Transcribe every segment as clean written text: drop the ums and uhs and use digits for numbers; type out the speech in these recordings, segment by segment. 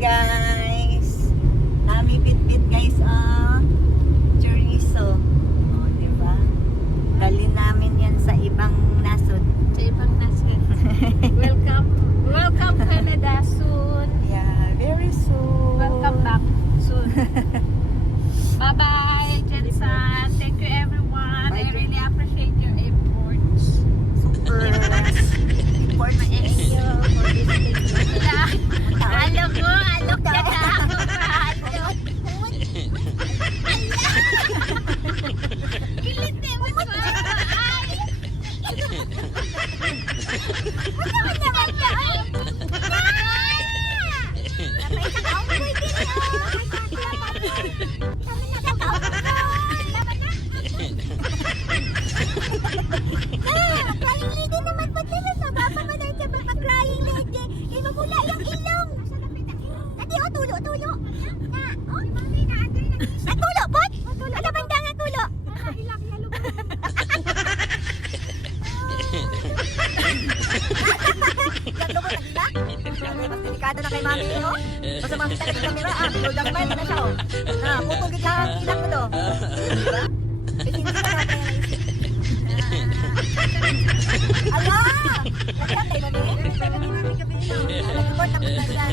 guys. Nami bit-bit guys chorizo. Oh, di ba? Dalhin namin yan sa ibang nasod. Sa ibang nasod. Welcome Canada soon. Yeah, very soon. Welcome back soon. Bye-bye, Jensen. Thank you everyone. Bye, I really appreciate your efforts. Super important Thank is you for visiting. Alok mo, alok ka na ako. Alok. Kiliti mo ko. Ano naman ka? May kakaong ko din. Kami nakakaong ko. Crying lady naman po sila sa baba mo lang sa baba crying lady. Imamula yung ilong. Ate, tulo. Natulo, pot? Ano banda nga tulo? Ganda ko nagila? Mas delikado na kay mami, no? Basta makita ka sa camera, tulog smile na siya, oh. Pupugit lang ang ilang mo to. Diba? Eh, hindi ka na kaya naisip. Ala! Kaya tayo na din? Kaya ni mami gabi, no? Nag-report tapos na siya.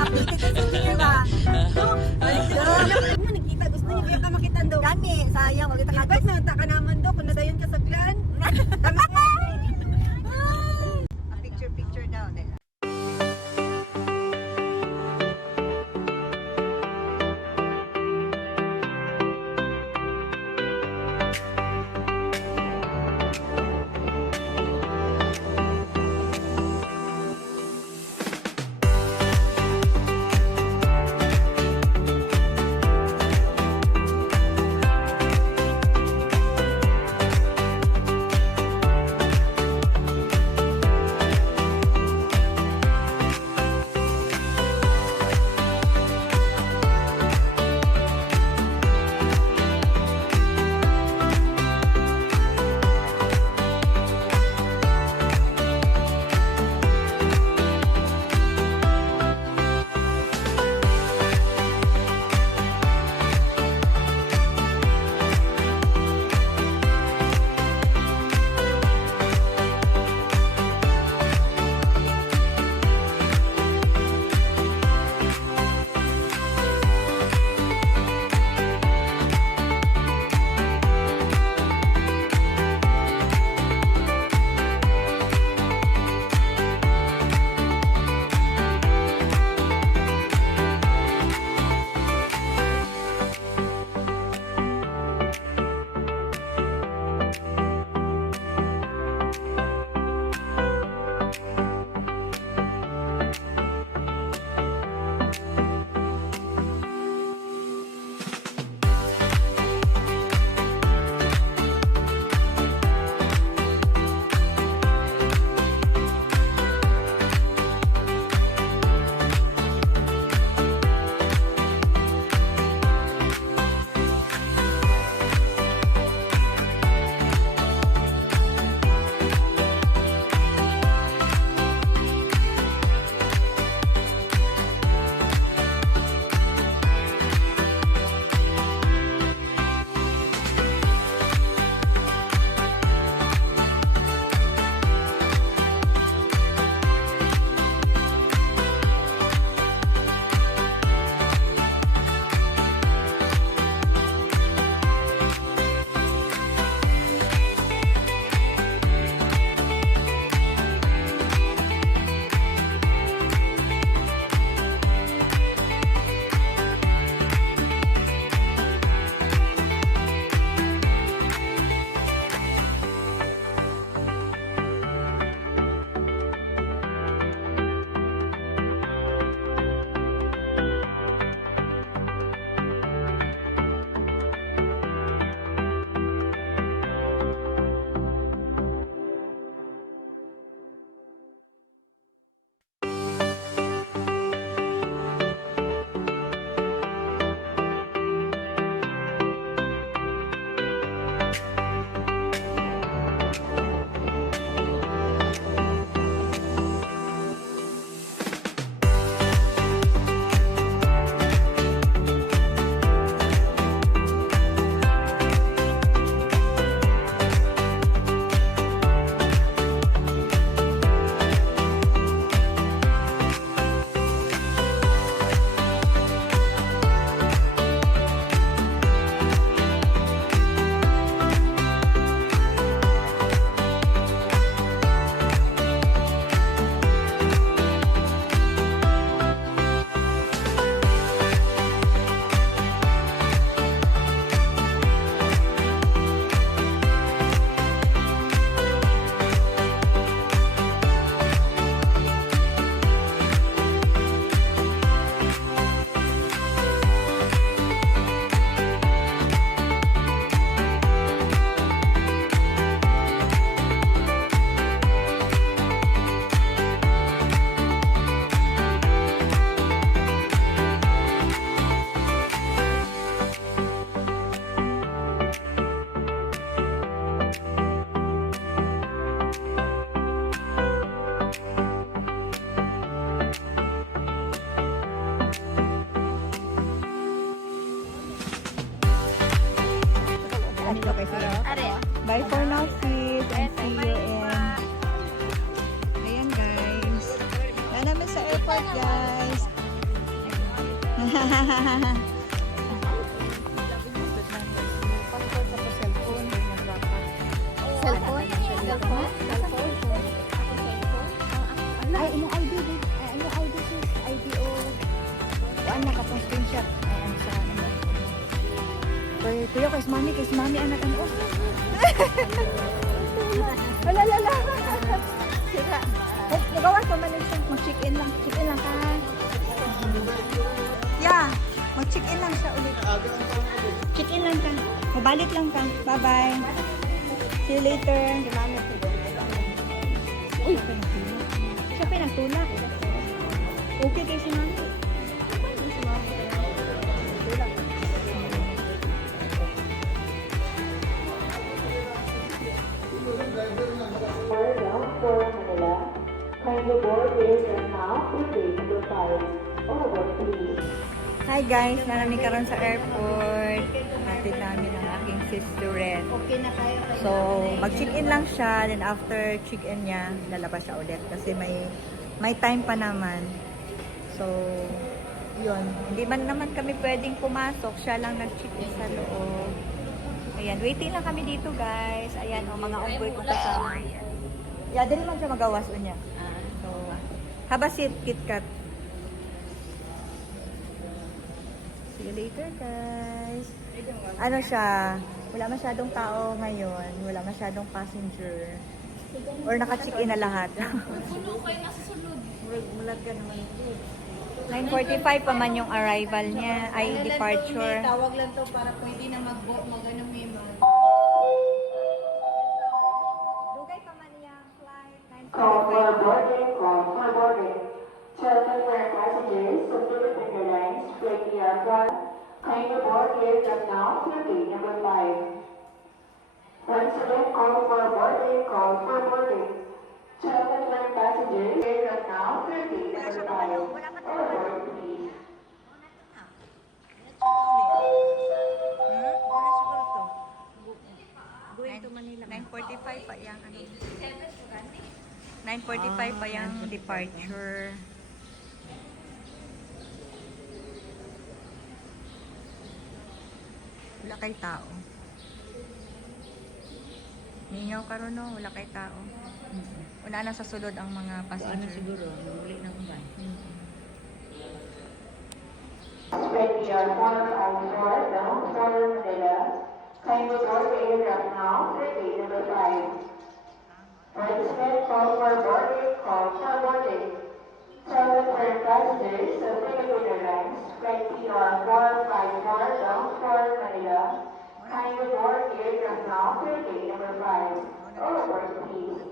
Updated yung engineer ba? Nakita, gusto niya kaya ka makitan daw. Gani, sayang, wag kita Ba't nata ka naman do kung nadayon ka sa clan? picture daw nila. flight, guys. Cellphone? Cellphone? Ay, ano ID? Ano ID sis? ID o... Kuan na katong screenshot. Ay, ano sa ano. Kuya, kay mami, anak, ano. Wala. Sira. Nagawas pa man siya. Mag-check-in lang. Check-in lang ka. Yeah. Mag-check-in lang siya ulit. Check-in lang ka. Mabalik lang ka. Bye-bye. See you later. Uy, siya pinagtulak. Okay kay si mami. Tulak. Hi guys, marami karon sa airport. Hatid namin ang aking sister. Okay na kayo. So, mag-check-in lang siya, then after check-in niya, lalabas siya ulit kasi may time pa naman. So, yun. Hindi man naman kami pwedeng pumasok, siya lang nag-check-in sa loob. Ayan, waiting lang kami dito guys. Ayan, o mga unggoy kong kasama. Yeah, dali man siya magawas niya. So, have a seat, KitKat. See you later guys. Ano siya, wala masyadong tao ngayon, wala masyadong passenger. Or naka-check-in na lahat. Mulag ka naman. 9:45 pa man yung arrival niya, ay departure. Tawag lang to para pwede na mag-ano may Dugay pa man yung flight, Call for 9:45. boarding, call for boarding. Children and passengers of Philippine Airlines, flight ER1, kindly board aircraft now to gate number 5. Once again, call for boarding, call for boarding. Children and passengers, aircraft now to gate number 5. Overboard, please. Going to Manila. 9:45 pa yung ano. 9:45 pa yung departure. Wala kay tao. Ninyo karon no, wala kay tao. Wala na sa sulod ang mga Ano passenger. siguro, muli na ko ba? Flight ER1, call for down for Manila. Kindly board the aircraft now to gate number 5. Once again, call for boarding, call for boarding. Children and passengers of Philippine Airlines, flight PR454 down for Manila. Kindly board the aircraft now to gate number 5. Overboard, please.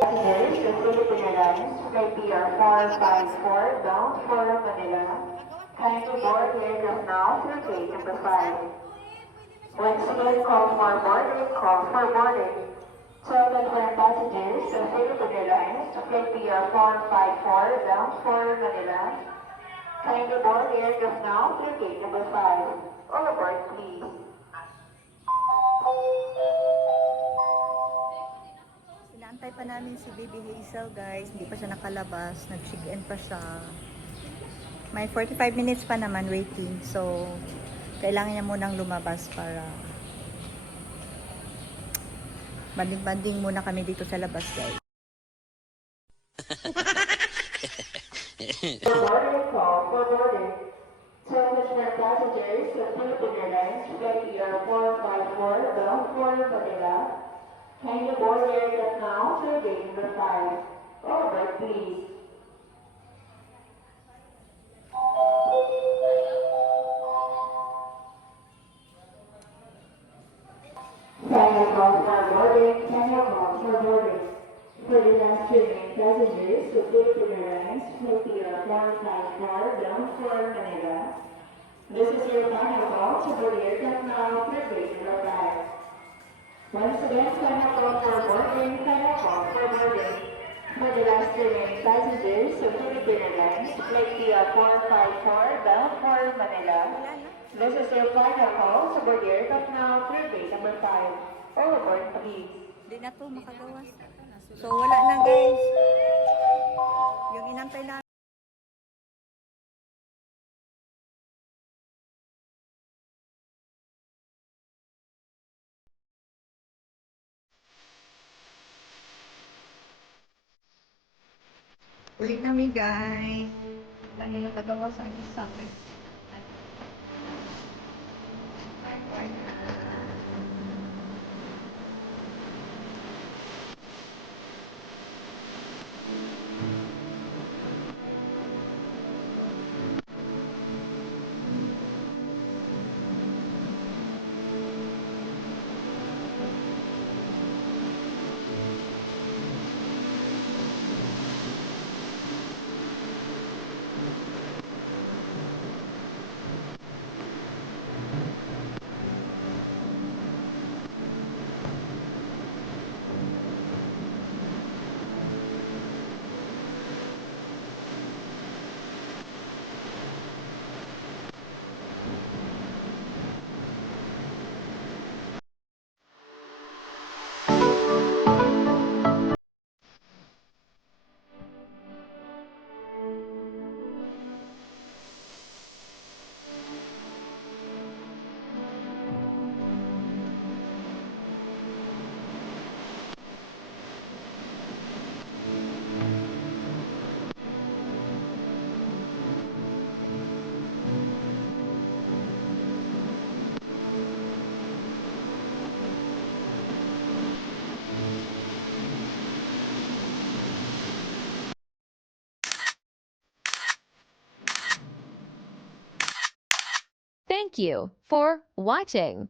Passengers of Philippine Airlines, flight PR454 down for Manila. Kindly board the aircraft now to gate number 5. Once again, call for boarding, call for boarding. Children and passengers of Philippine Airlines, flight PR454 down for Manila. Kindly board the aircraft now to gate number 5. Overboard, please. Inaantay pa namin si Baby Hazel guys, hindi pa siya nakalabas, nag-check-in pa siya. May 45 minutes pa naman waiting, so kailangan niya munang lumabas para banding-banding muna kami dito sa labas guys. Boarding, call for boarding. Children and passengers of Philippine Airlines, flight PR454 bound for Manila. Kindly board the aircraft now to gate number 5. Overboard, please. Final call for boarding, final call for boarding. For the last remaining passengers of Philippine Airlines, flight PR454 bound for Manila. This is your final call to board the aircraft now to gate number 5. Once again, final call for boarding, final call for boarding. For the last remaining passengers of Philippine Airlines, flight PR454 bound for Manila. This is your final call to board the aircraft now to gate number 5. Overboard, please. Hindi na to makagawas. So wala na guys. Yung Ulit namin guys. Kanina tagawa sa akin. Thank you for watching.